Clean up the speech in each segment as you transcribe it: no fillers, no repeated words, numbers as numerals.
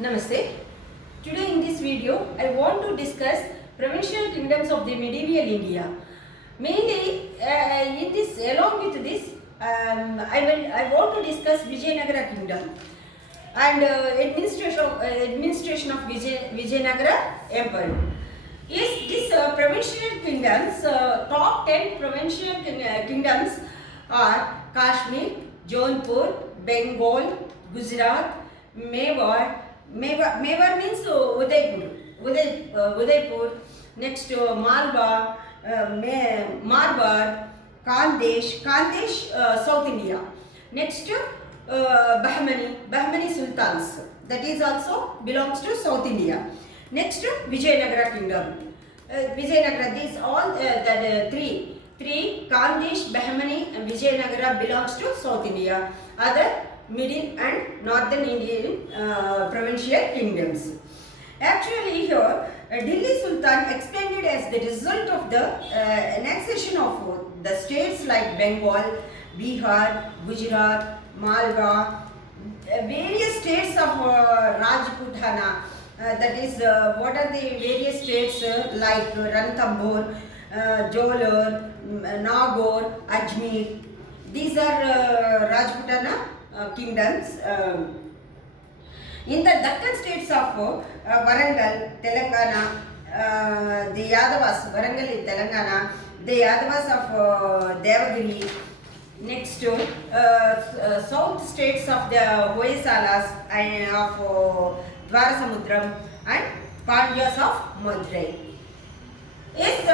Namaste. Today in this video, I want to discuss provincial kingdoms of the medieval India. Mainly, along with this, I want to discuss Vijayanagara kingdom and administration of Vijayanagara Empire. Yes, these provincial kingdoms, top 10 provincial kingdoms are Kashmir, Jaunpur, Bengal, Gujarat, Mewar means Udaipur. Next Malwa, Marwar, Khandesh, South India. Next Bahmani Sultans, that is also belongs to South India. Next Vijayanagara kingdom. Vijayanagara, these all the three Khandesh, Bahmani and Vijayanagara belongs to South India. Other middle and northern Indian provincial kingdoms. Actually here, Delhi Sultan expanded as the result of the annexation of the states like Bengal, Bihar, Gujarat, Malwa, various states of Rajputana. That is, what are the various states like Ranthambore, Jolor, Nagaur, Ajmer. These are Rajputana kingdoms. In the Deccan states of Warangal, Telangana, the Yadavas, Warangal in Telangana, the Yadavas of Devagiri. Next, south states of the Hoysalas and of Dwarasamudram and Pandyas of Madurai. Yes,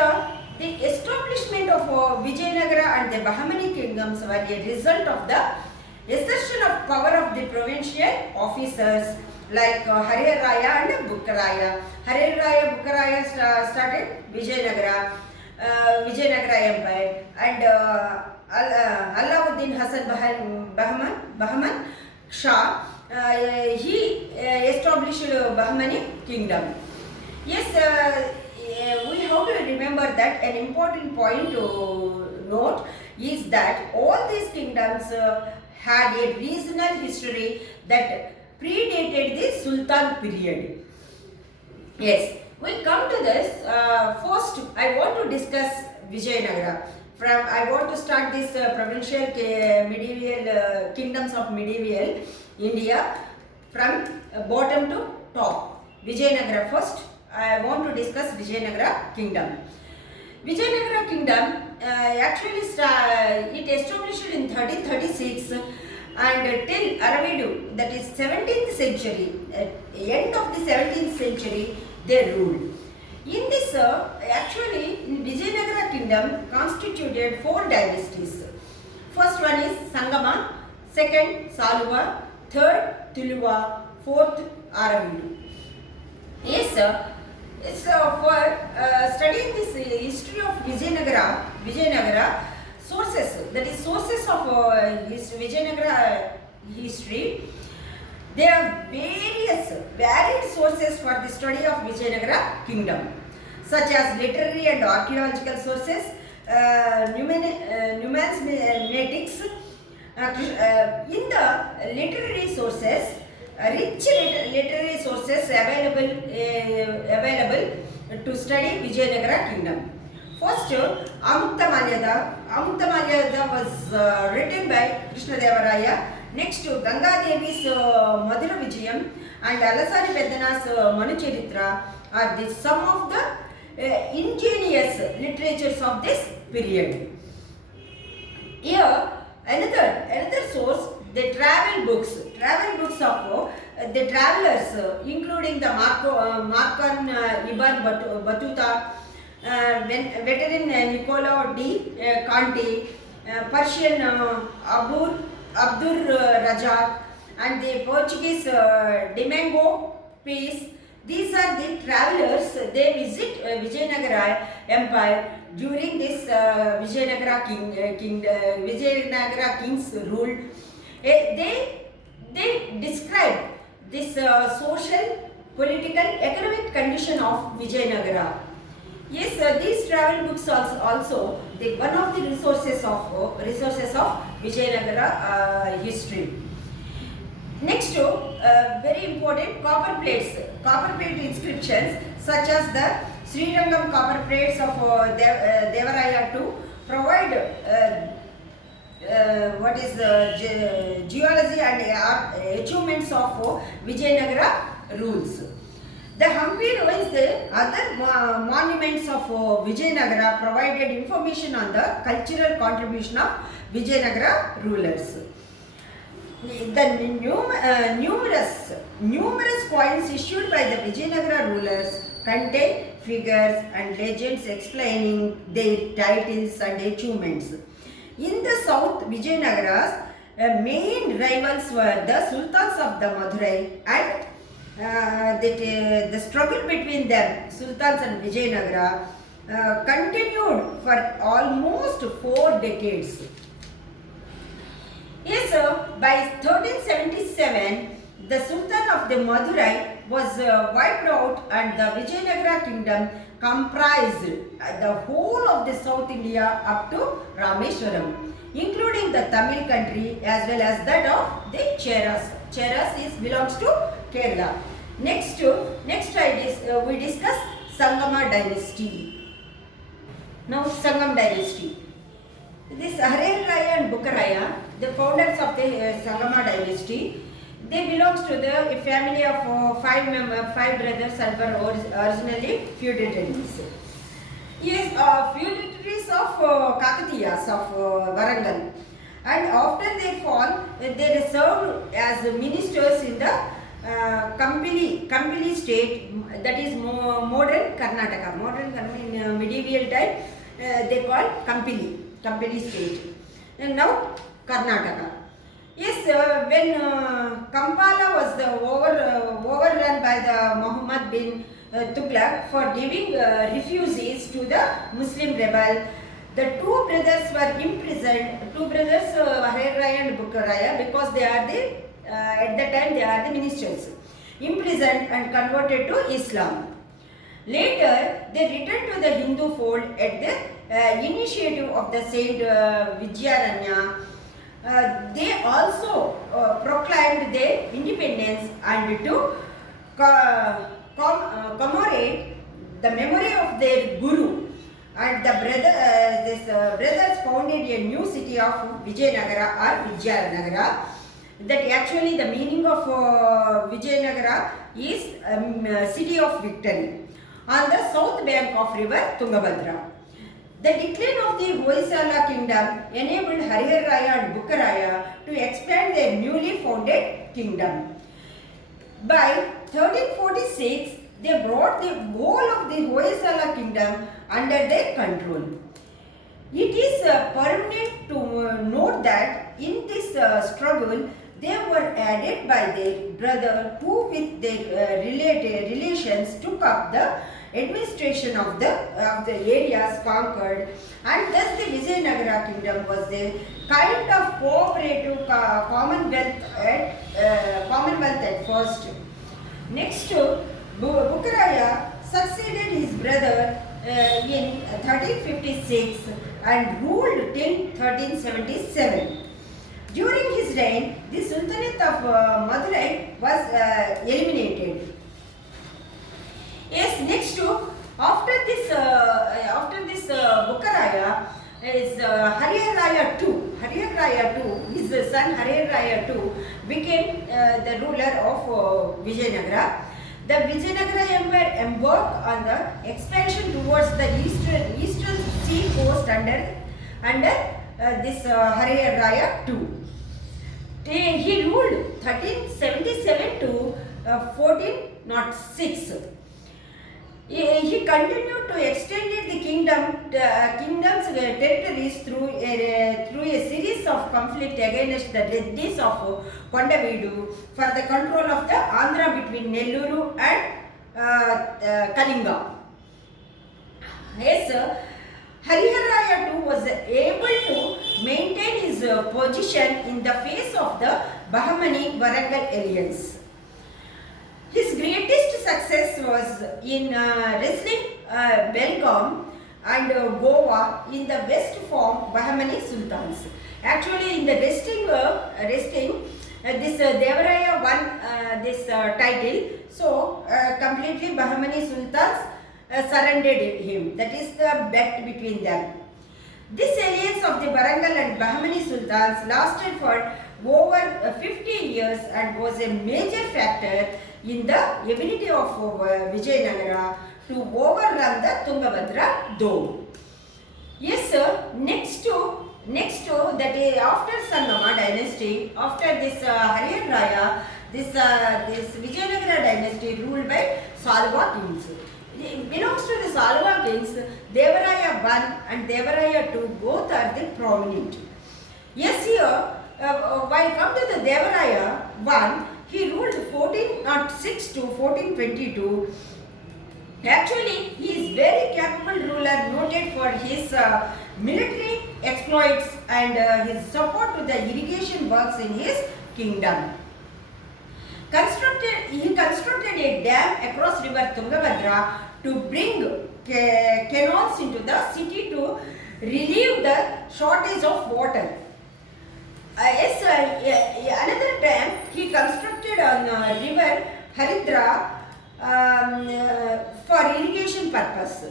the establishment of Vijayanagara and the Bahmani kingdoms were a result of the assertion of power of the provincial officers like Harir Raya and Bukkaraya. Harir Raya, Bukkaraya started Vijayanagara Empire, and Alauddin Hasan Bahman Shah, he established Bahmani kingdom. Yes, we have to remember that an important point to note is that all these kingdoms had a regional history that predated the Sultan period. Yes, we come to this. First, I want to discuss Vijayanagara. I want to start this provincial medieval kingdoms of medieval India from bottom to top. Vijayanagara first. I want to discuss Vijayanagara kingdom. Vijayanagara kingdom actually it established in 1336 and till Aravidu, that is 17th century, at the end of the 17th century, they ruled. In this, actually, Vijayanagara kingdom constituted 4 dynasties. First one is Sangama, second Saluva, third Tuluva, fourth Aravidu. Yes, sir. So for studying this history of Vijayanagara sources, that is sources of Vijayanagara history, there are varied sources for the study of Vijayanagara kingdom, such as literary and archaeological sources, numismatics. In the literary sources, rich literary sources available to study Vijayanagara kingdom. First, Amukta Malyada was written by Krishnadevaraya. Next, Ganga Devi's Madhura Vijayam and Alasari Peddana's Manucharitra are some of the ingenious literatures of this period. Here, another source, the travel books of the travelers, including the Markan Ibn Battuta, veteran Niccolo di Conti, Persian Abdur Rajak, and the Portuguese Domingo Pais. These are the travelers. They visit Vijayanagara Empire during this Vijayanagara king's rule. They describe this social, political, economic condition of Vijayanagara. Yes, these travel books also one of the resources of Vijayanagara history. Next to very important copper plates, copper plate inscriptions such as the Srirangam copper plates of Devaraya II provide what is the geology and achievements of Vijayanagara rules. The Hampi ruins, the other monuments of Vijayanagara provided information on the cultural contribution of Vijayanagara rulers. The numerous coins issued by the Vijayanagara rulers contain figures and legends explaining their titles and achievements. In the south, Vijayanagara's main rivals were the Sultans of the Madurai, and the struggle between them, Sultans and Vijayanagara, continued for almost 4 decades. Yes, by 1377, the Sultan of the Madurai was wiped out, and the Vijayanagara kingdom comprised the whole of the South India up to Rameswaram, including the Tamil country as well as that of the Cheras. Cheras belongs to Kerala. Next, we discuss Sangama dynasty. Now, Sangam dynasty. This Harer Raya and Bukaraya, the founders of the Sangama dynasty, they belongs to the family of five brothers and were originally feudatories. Yes, feudatories of Kakatiyas of Warangal. And after their fall, they served as ministers in the Kampili state, that is modern Karnataka. In medieval time, they call Kampili state. And now Karnataka. Yes, when Kampala was overrun by the Muhammad bin Tughlaq for giving refugees to the Muslim rebel, the two brothers were imprisoned. Two brothers, Harer Raya and Bukaraya, because they are at that time they are the ministers, imprisoned and converted to Islam. Later, they returned to the Hindu fold at the initiative of the Saint Vijayanagara. They also proclaimed their independence, and to commemorate the memory of their guru, and the brothers founded a new city of Vijayanagara or Vijayanagara. That actually the meaning of Vijayanagara is city of victory on the south bank of river Tungabhadra. The decline of the Hoysala kingdom enabled Harer Raya and Bukaraya to expand their newly founded kingdom. By 1346, they brought the whole of the Hoysala kingdom under their control. It is pertinent to note that in this struggle, they were aided by their brother, who with their relations took up the administration of the areas conquered, and thus the Vijayanagara kingdom was a kind of cooperative commonwealth at first. Next, Bukaraya succeeded his brother in 1356 and ruled till 1377. During his reign, the Sultanate of Madurai was eliminated. Yes, next to after this Bukaraya is Harer Raya II. Harer Raya II, his son Harer Raya II became the ruler of Vijayanagara. The Vijayanagara Empire embarked on the expansion towards the eastern sea coast under this Harer Raya II. He ruled 1377 to 1406. He continued to extend the kingdom's territories through a series of conflicts against the Reddis of Kondaveedu for the control of the Andhra between Nelluru and Kalinga. Yes, Harer Raya II was able to maintain his position in the face of the Bahmani-Warangal alliance. His greatest success was in wrestling Belgaum and Goa in the west from Bahmani Sultans. Actually, in the wrestling this Devaraya won this title, so completely Bahmani sultans surrendered him. That is the bet between them. This alliance of the Warangal and Bahmani sultans lasted for over 50 years and was a major factor in the ability of Vijayanagara to overrun the Tungabhadra dome. Yes, sir. Next to that is after Sangama dynasty, after this Hariyan Raya, this Vijayanagara dynasty ruled by Salva kings. It belongs to the Salva kings. Devaraya I and Devaraya II both are the prominent. Yes, here while come to the Devaraya I, he ruled 1406 to 1422. Actually, he is very capable ruler, noted for his military exploits and his support to the irrigation works in his kingdom. He constructed a dam across river Tungabhadra to bring canals into the city to relieve the shortage of water. Another dam he constructed on river Haridra for irrigation purpose.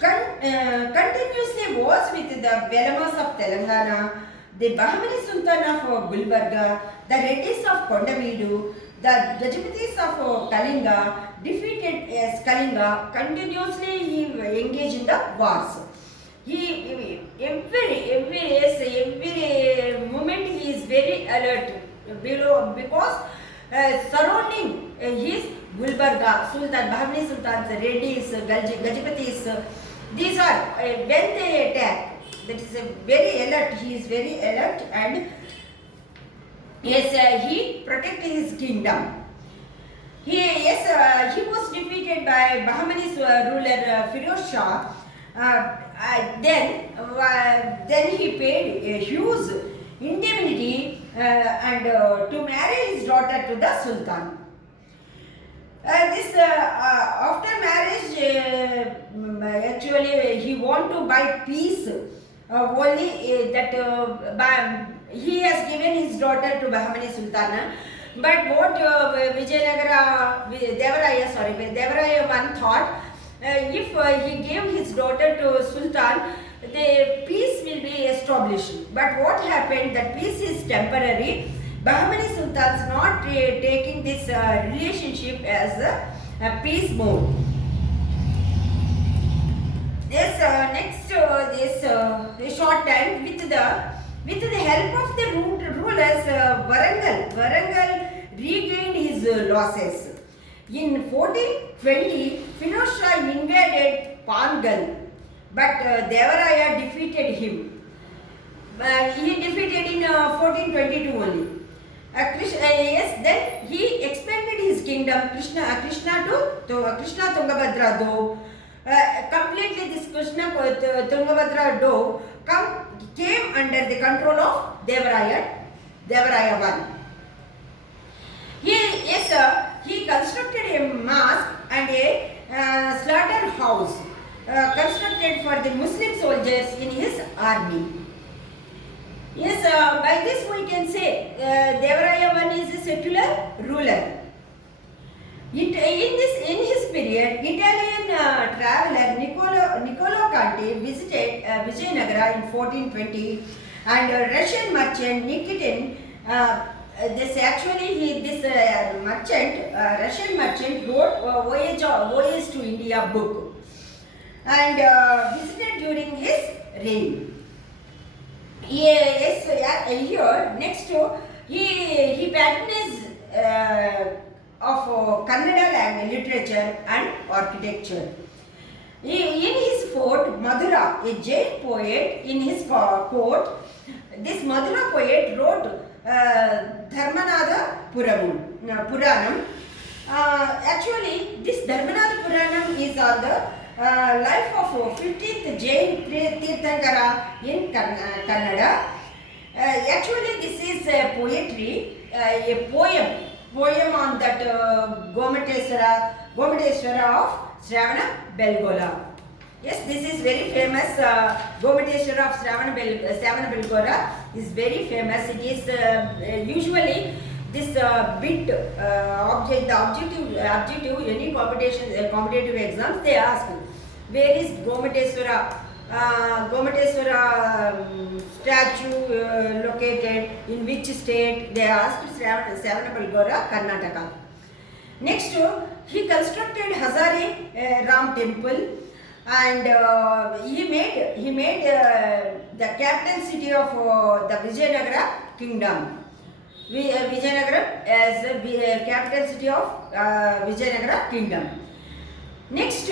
Continuously wars with the Velamas of Telangana, the Bahmani Sultan of Gulbarga, the Reddis of Kondameedu, the Gajapatis of Kalinga defeated Kalinga. Continuously he engaged in the wars. Every moment he is very alert because surrounding his Gulbarga, Sultan, Bahmani Sultans, Reddis, Gajapatis, these are when they attack. That is a very alert. He is very alert and yes, he protected his kingdom. He was defeated by Bahmani ruler Firoz Shah. Then he paid a huge indemnity and to marry his daughter to the Sultan. After marriage, actually he want to buy peace. Only that he has given his daughter to Bahmani Sultana. But what Devaraya I thought, if he gave his daughter to Sultan, the peace will be established. But what happened? That peace is temporary. Bahmani Sultans not taking this relationship as a peace mode. This this short time with the help of the rulers, Warangal regained his losses. In 1420, Firoz Shah invaded Pangal, but Devaraya defeated him. He defeated in 1422 only. Then he expanded his kingdom, Krishna Tungabhadra though. Completely this Krishna Tungabhadra though came under the control of Devaraya I. He constructed a mosque and a slaughterhouse constructed for the Muslim soldiers in his army. Yes, by this we can say Devaraya I is a secular ruler. In his period, Italian traveler Niccolo Conti visited Vijayanagara in 1420, and Russian merchant Nikitin. Russian merchant wrote Voyage to India book and visited during his reign. Here next to he patronized of Kannada literature and architecture. In his fort, Madhura, a Jain poet, in his court, this Madhura poet wrote Dharmanatha Puranam. Actually, this Dharmanatha Puranam is on the life of 15th Jain Tirthankara in Kannada. Actually, this is a poetry, a poem on that Gomateshwara of Shravana Belgola. Yes, this is very famous Gomateshwara of Shravana Belgola is very famous. It is usually this bit object, the objective any competitive exams they ask, where is Gomateswara statue located, in which state? They asked Savanapalgora, Karnataka. Next, he constructed Hazare Ram temple, and he made the capital city of the Vijayanagara kingdom. Vijayanagara as the capital city of Vijayanagara kingdom. Next,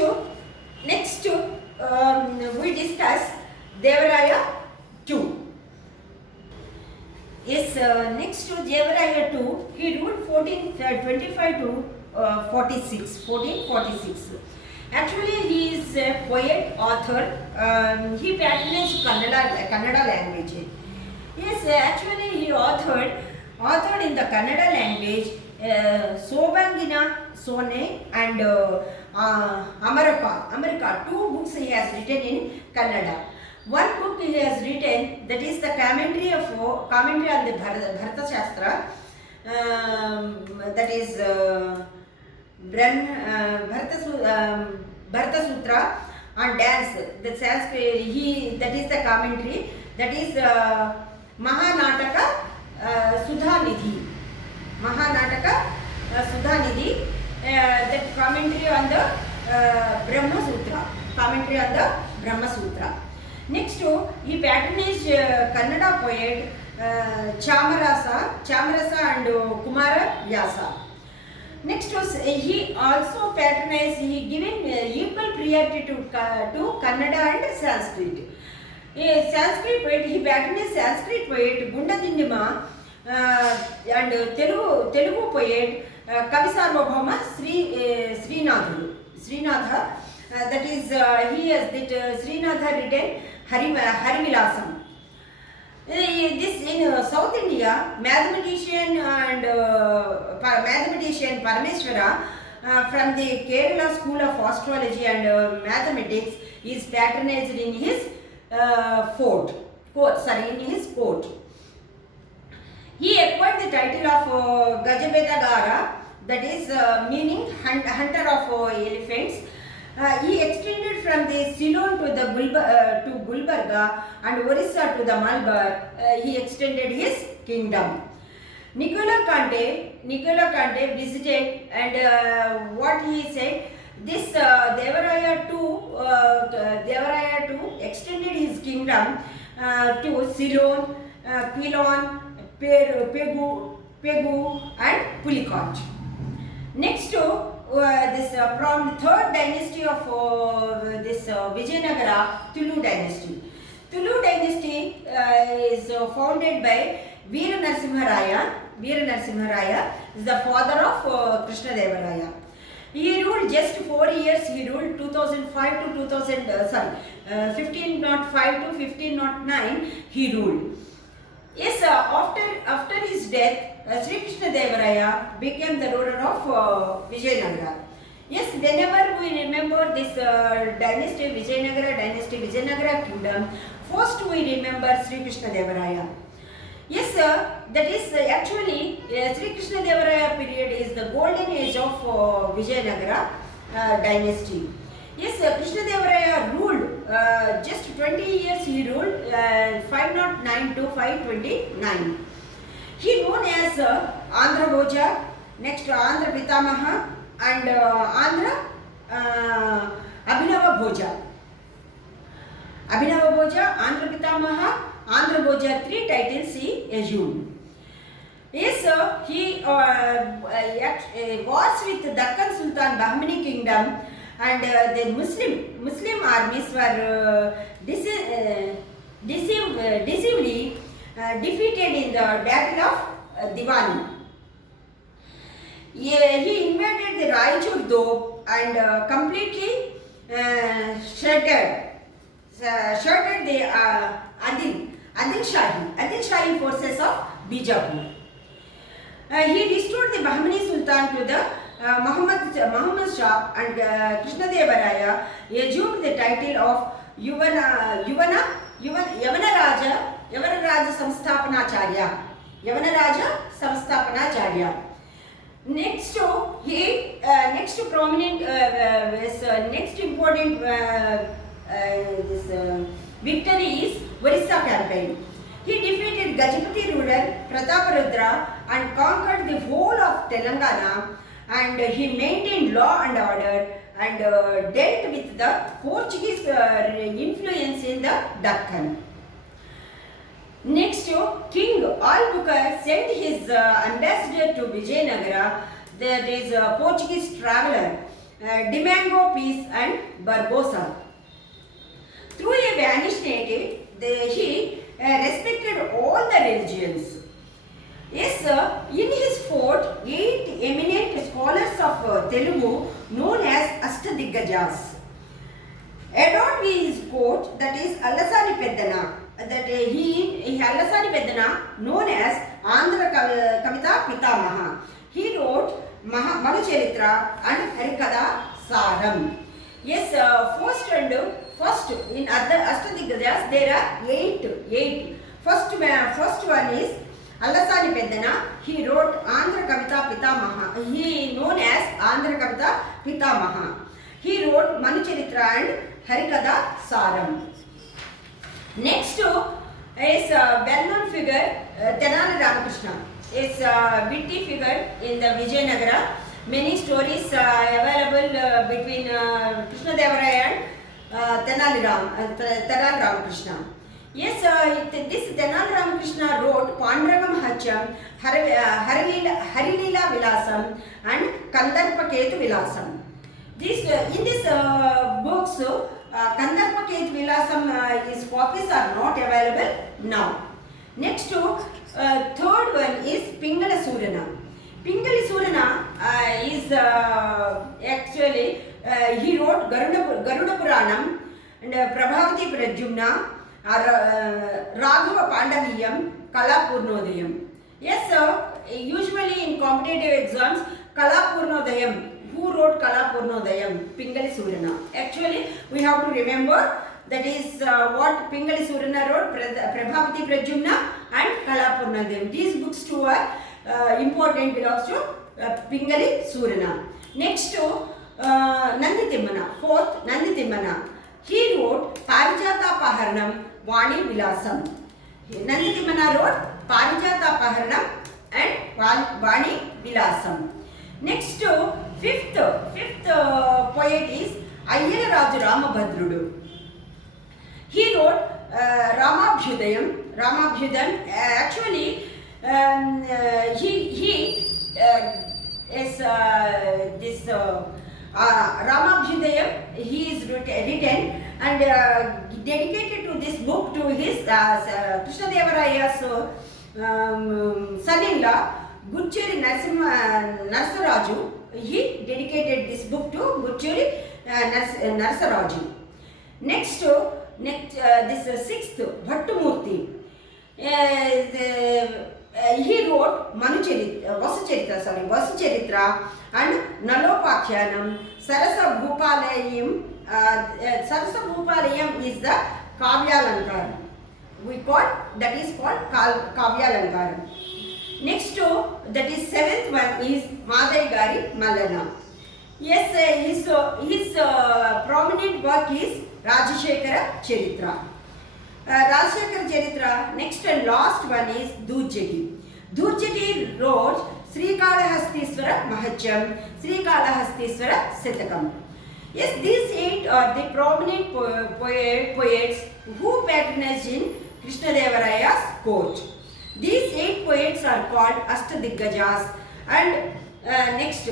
we discuss Devaraya II. Yes, next to Devaraya II, he ruled 1425 to 1446. Actually, he is a poet, author. He patronized Kannada language. Yes, actually, he authored in the Kannada language Sobangina Sone and Amarika. Two books he has written in Kannada. One book he has written, that is the commentary on the Bharata Shastra, that is Bharata Sutra on dance. The Sanskrit, that is the commentary, that is Mahanataka Sudhanidhi. That commentary on the Brahma Sutra. Next, he patronized Kannada poet Chamarasa and Kumara Vyasa. Next, he also patronized, he given equal priority to Kannada and Sanskrit. A Sanskrit poet, he patronized Sanskrit poet Gundadindima and Telugu poet Kavisarvabhauma Srinatha. That is, he has Srinatha written Harivilasam. This in South India, mathematician Parameswara from the Kerala School of Astrology and Mathematics is patronized in his fort. He acquired the title of Vijayanagara, that is meaning hunter of elephants. He extended from the Ceylon to Gulbarga and Orissa to the Malabar. He extended his kingdom. Nicola Kante visited, and what he said, this Devaraya II extended his kingdom to Ceylon, Quilon, Pegu and Pulicat. Next, this from third dynasty of this Vijayanagara, Tulu dynasty. Tulu dynasty is founded by Veera Narasimha Raya is the father of Krishna Devaraya. He ruled just 4 years. He ruled 1505 to 1509. He ruled. Yes, after his death, Sri Krishna Devaraya became the ruler of Vijayanagara. Yes, whenever we remember this dynasty, Vijayanagara kingdom, first we remember Sri Krishna Devaraya. Yes, that is actually Sri Krishna Devaraya period is the golden age of Vijayanagara dynasty. Yes, Krishna Devaraya ruled just 20 years. He ruled 509 to 529. He known as Andhra Bhoja, next Andhra Pitamaha and Andhra Abhinava Bhoja. Andhra Pitamaha, Andhra Bhoja, 3 titles he assumed. Yes, he wars with Deccan Sultan Bahmani kingdom, and the Muslim armies were decisively defeated in the Battle of Diwali. He invaded the Raichur Doab and completely shattered the Adil Shahi forces of Bijapur. He restored the Bahmani Sultan to the Muhammad Shah, and Krishna Devaraya assumed the title of Yavana Raja Yavanaraja Samsthapanacharya. Yavanaraja Samsthapanacharya. Next prominent, next important victory is Orissa campaign. He defeated Gajapati ruler Prataparudra and conquered the whole of Telangana, and he maintained law and order and dealt with the Portuguese influence in the Deccan. Next, King Albuquerque sent his ambassador to Vijayanagara, that is Portuguese traveler, Domingo Peace and Barbosa. Through a vanished native, he respected all the religions. Yes, in his fort, 8 eminent scholars of Telugu known as Ashtadiggajas adorned his court, that is Allasani Peddana. That he Allasani Peddana, known as Andhra Kavita Pitamaha. He wrote Manucharitra and Harikatha Saram. Yes, first in other Ashtadiggajas there are 8. First one is Allasani Peddana. He wrote Andhra Kavita Pitamaha. He known as Andhra Kavita Pitamaha. He wrote Manucharitra and Harikatha Saram. Next is well-known figure Tenali Ramakrishna. Is a witty figure in the Vijayanagara. Many stories available between Krishna Devaraya and Tenali Ramakrishna. Yes, this Tenali Ramakrishna wrote Pandurangam Hacham, Harilila Vilasam and Kandarpaketu Vilasam. In this books, Kandarpaketu Vilasam, his copies are not available now. Next, third one is Pingala Surana. Pingala Surana is actually he wrote Garuda Puranam and Prabhavati Prajumna, Raghava Pandaviyam, Kala Purnodayam. Yes, usually in competitive exams, Kala Purnodayam. Who wrote Kala Purnodayam? Pingali Surana. Actually, we have to remember that is what Pingali Surana wrote, Prabhavati Prajumna and Kala Purnodayam. These books too are important, belongs to Pingali Surana. Next, Nandi Timmana. Fourth, Nandi Timmana. He wrote Parijata Paharanam, Vani Vilasam. Nandi Timmana wrote Parijata Paharanam and Vani Vilasam. Next, fifth poet is Ayyararaju Ramabhadrudu. He wrote Ramabhyudayam. Actually, he is this Ramabhyudayam. He is written and dedicated to this book to his Krishna Devaraya's son-in-law Gucheri Narsaraju. He dedicated this book to Gucheri Narsaraju. Next, this sixth, Bhattumurti. He wrote Vasacharitra and Nalopakyanam. Sarasa Bhupalayam is the Kavyalankar. That is called Kavyalankar. Next, that is seventh one is Madai Gari Malana. Yes, his prominent work is Rajashekara Charitra. Next and last one is Durjati. Durjati wrote Srikalahastiswara Mahacham, Srikalahastiswara Satakam. Yes, these 8 are the prominent poets who patronized in Krishna Devaraya's court. These 8 poets are called Ashtadiggajas. And next,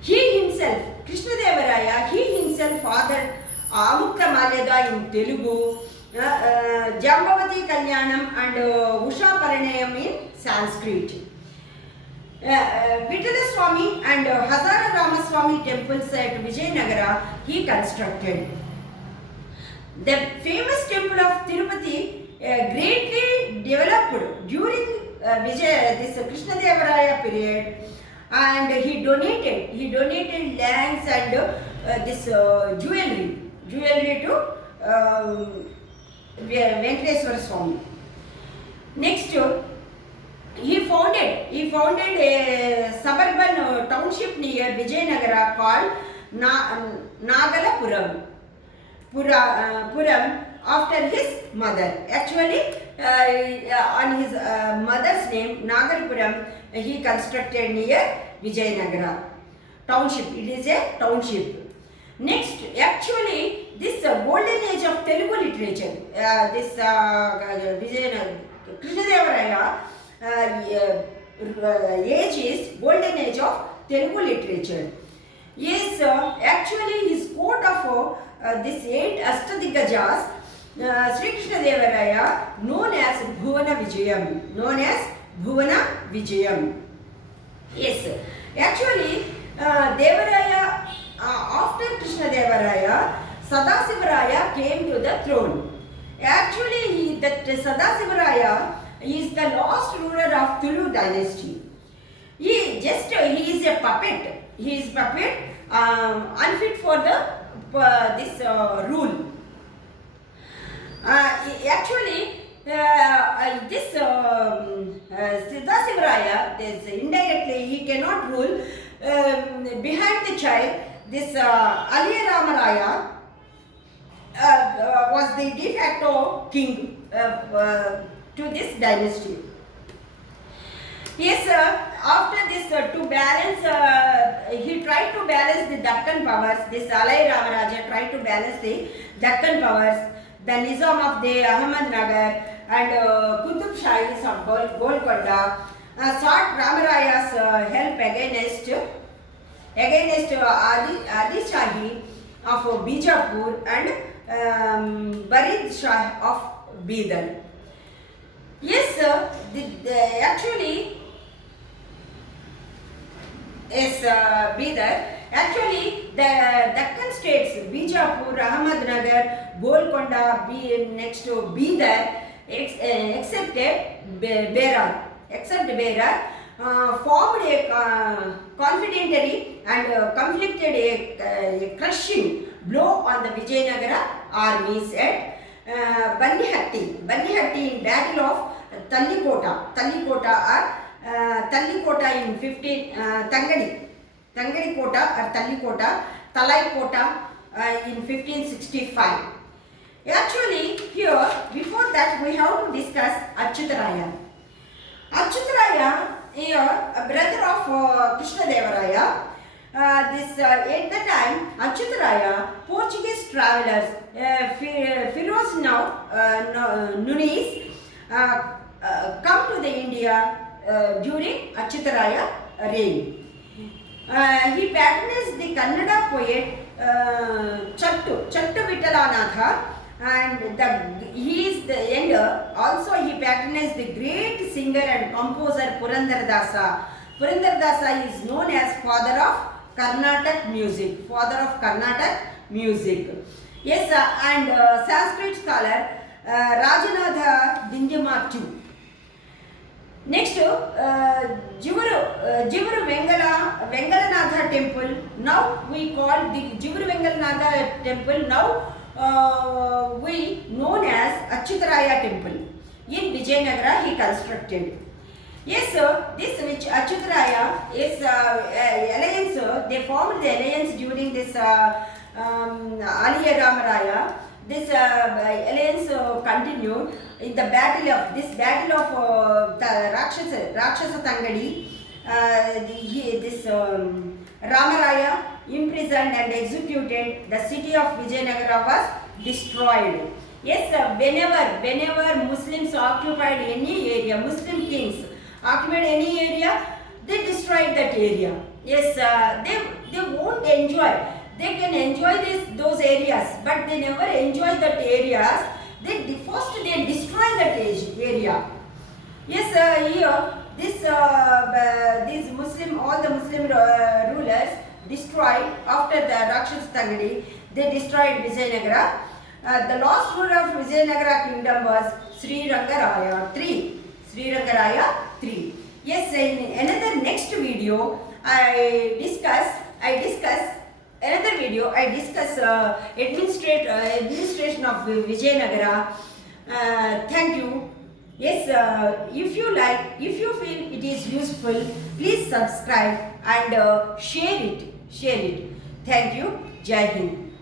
he himself, Krishna Devaraya, he himself fathered Amukta Malyada in Telugu, Jambavati Kalyanam and Usha Paranayam in Sanskrit. Vitala Swami and Hazara Ramaswamy temples at Vijayanagara he constructed. The famous temple of Tirupati greatly developed during this Krishna Devaraya period, and he donated lands and this jewelry to Venkateswara Swami. Next, he founded a suburban township near Vijayanagara called Nagalapuram. Puram after his mother. Actually, on his mother's name, Nagarpuram, he constructed near Vijayanagara township. It is a township. Next, actually, this golden age of Telugu literature, this Vijayanagara, Krishnadevaraya age is golden age of Telugu literature. Yes, actually, his quote of this 8 Ashtadigajas, Sri Krishnadevaraya, known as Bhuvana Vijayam. Yes, actually, Devaraya, after Krishnadevaraya, Sadasivaraya came to the throne. Actually, that Sadasivaraya is the last ruler of Tulu dynasty. He is a puppet. He is puppet, unfit for the this rule. Actually, this Siddhasivaraya, this indirectly he cannot rule. Behind the child, this Aliya Ramaraya was the de facto king to this dynasty. Yes, after this to balance, he tried to balance the Deccan powers. This Alai Ramaraja tried to balance the Deccan powers, the Nizam of the Ahmednagar and Qutub Shahis of Golconda sought Ramaraya's help against Adi Shahi of Bijapur and Barid Shah of Bidar. Yes, actually. Yes, Bidar. Actually, the Deccan states, Bijapur, Ahmednagar, Golconda, next to Bidar, except Berar, formed a confidentiary and conflicted a crushing blow on the Vijayanagara armies at Bannihatti in Battle of Tallikota in 15 Tangadi Kota or Talai Kota in 1565. Actually, here before that we have to discuss Achyutaraya. Achyutaraya is a brother of Krishnadevaraya. At the time, Achyutaraya, Portuguese travelers, Firoz Nunes, come to the India during Achyutaraya reign. He patronized the Kannada poet Chattu Vittalanatha, and he is the younger. Also, he patronized the great singer and composer Purandaradasa. Purandaradasa is known as father of Carnatic music. Yes, and Sanskrit scholar Rajanatha Dinjama too. Next, Jivuru Vengalanatha temple. Now we call the Jivuru Vengalanatha temple. Now we known as Achyutaraya temple. In Vijayanagara he constructed. Yes, this which Achyutaraya is alliance. They formed the alliance during this Aliya Ramaraya. This alliance continued in the battle of Rakshasa Tangadi. Ramaraya imprisoned and executed. The city of Vijayanagara was destroyed. Yes, whenever Muslims occupied any area, Muslim kings occupied any area, they destroyed that area. Yes, they won't enjoy. They can enjoy those areas, but they never enjoy that areas. First they destroy that area. Yes, here these all the Muslim rulers destroyed after the Rakshasa Tangadi. They destroyed Vijayanagara. The last ruler of Vijayanagara kingdom was Sri Rangaraya III. Yes, in another next video I discuss administration of Vijayanagara. Thank you. Yes, if you feel it is useful, please subscribe and share it. Thank you. Jai Hind.